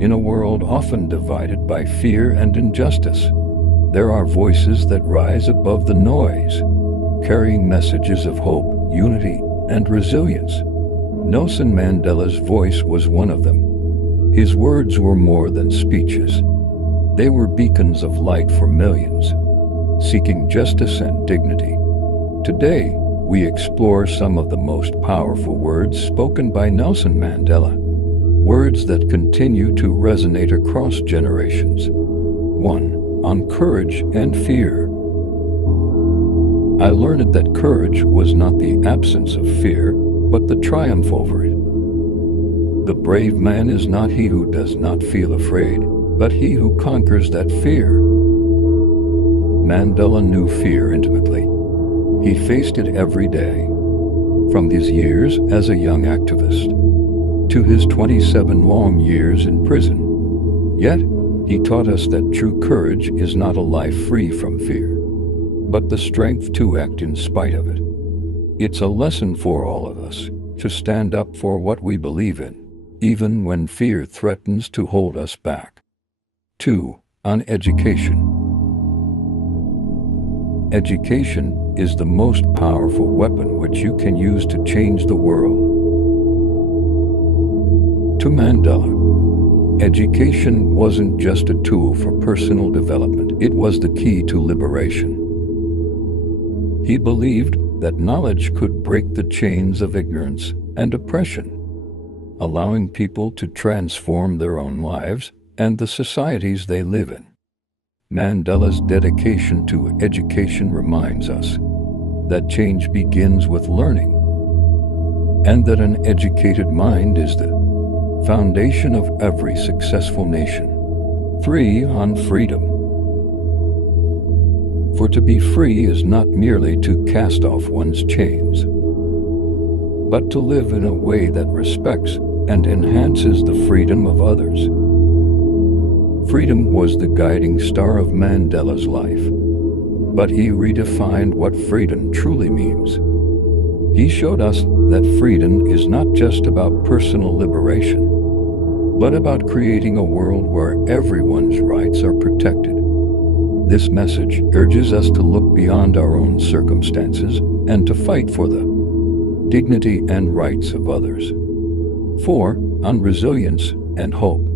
In a world often divided by fear and injustice, there are voices that rise above the noise, carrying messages of hope, unity, and resilience. Nelson Mandela's voice was one of them. His words were more than speeches. They were beacons of light for millions, seeking justice and dignity. Today, we explore some of the most powerful words spoken by Nelson Mandela, words that continue to resonate across generations. 1. On courage and fear. I learned that courage was not the absence of fear, but the triumph over it. The brave man is not he who does not feel afraid, but he who conquers that fear. Mandela knew fear intimately. He faced it every day, from his years as a young activist to his 27 long years in prison. Yet, he taught us that true courage is not a life free from fear, but the strength to act in spite of it. It's a lesson for all of us to stand up for what we believe in, even when fear threatens to hold us back. 2. On education. Education is the most powerful weapon which you can use to change the world. To Mandela, education wasn't just a tool for personal development, it was the key to liberation. He believed that knowledge could break the chains of ignorance and oppression, allowing people to transform their own lives and the societies they live in. Mandela's dedication to education reminds us that change begins with learning, and that an educated mind is the foundation of every successful nation. 3. On freedom. For to be free is not merely to cast off one's chains, but to live in a way that respects and enhances the freedom of others. Freedom was the guiding star of Mandela's life, but he redefined what freedom truly means. He showed us that freedom is not just about personal liberation, but about creating a world where everyone's rights are protected. This message urges us to look beyond our own circumstances and to fight for the dignity and rights of others. 4. On resilience and hope.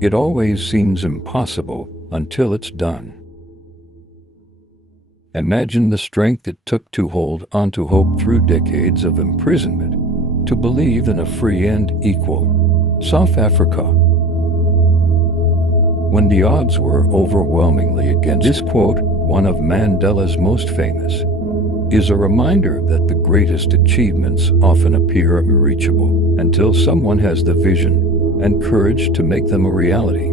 It always seems impossible until it's done. Imagine the strength it took to hold on to hope through decades of imprisonment, to believe in a free and equal South Africa when the odds were overwhelmingly against. This quote, one of Mandela's most famous, is a reminder that the greatest achievements often appear unreachable until someone has the vision and courage to make them a reality.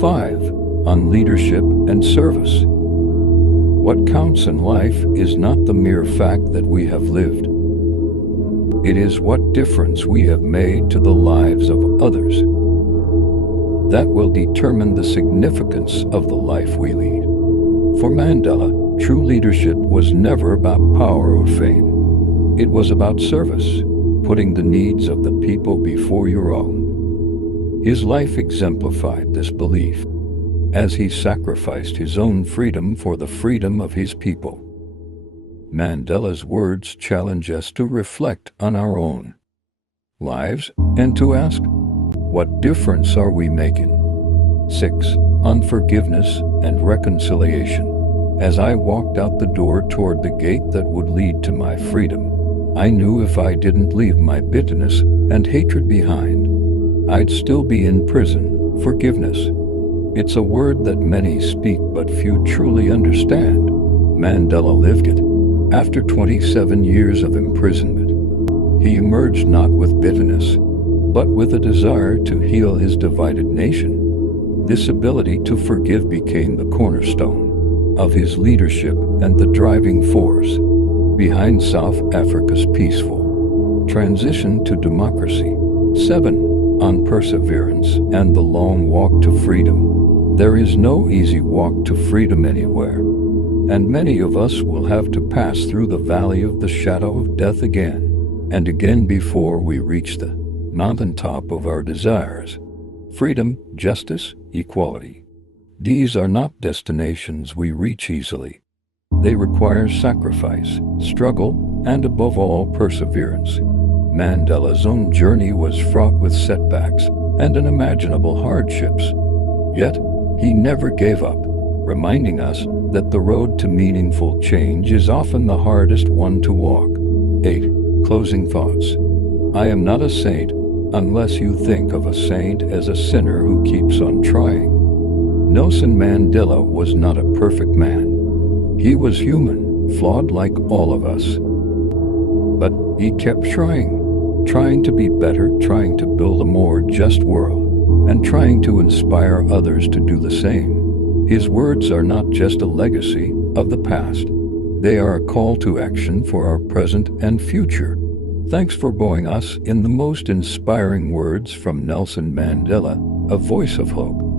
5. On leadership and service. What counts in life is not the mere fact that we have lived. It is what difference we have made to the lives of others that will determine the significance of the life we lead. For Mandela, true leadership was never about power or fame. It was about service, putting the needs of the people before your own. His life exemplified this belief, as he sacrificed his own freedom for the freedom of his people. Mandela's words challenge us to reflect on our own lives and to ask, what difference are we making? 6. On forgiveness and reconciliation. As I walked out the door toward the gate that would lead to my freedom, I knew if I didn't leave my bitterness and hatred behind, I'd still be in prison. Forgiveness. It's a word that many speak but few truly understand. Mandela lived it. After 27 years of imprisonment, he emerged not with bitterness, but with a desire to heal his divided nation. This ability to forgive became the cornerstone of his leadership and the driving force behind South Africa's peaceful transition to democracy. 7. On perseverance and the long walk to freedom. There is no easy walk to freedom anywhere, and many of us will have to pass through the valley of the shadow of death again and again before we reach the not on top of our desires. Freedom, justice, equality. These are not destinations we reach easily. They require sacrifice, struggle, and above all, perseverance. Mandela's own journey was fraught with setbacks and unimaginable hardships. Yet, he never gave up, reminding us that the road to meaningful change is often the hardest one to walk. 8. Closing thoughts. I am not a saint unless you think of a saint as a sinner who keeps on trying. Nelson Mandela was not a perfect man. He was human, flawed like all of us. But he kept trying to be better, trying to build a more just world, and trying to inspire others to do the same. His words are not just a legacy of the past. They are a call to action for our present and future. Thanks for joining us in the most inspiring words from Nelson Mandela, a voice of hope.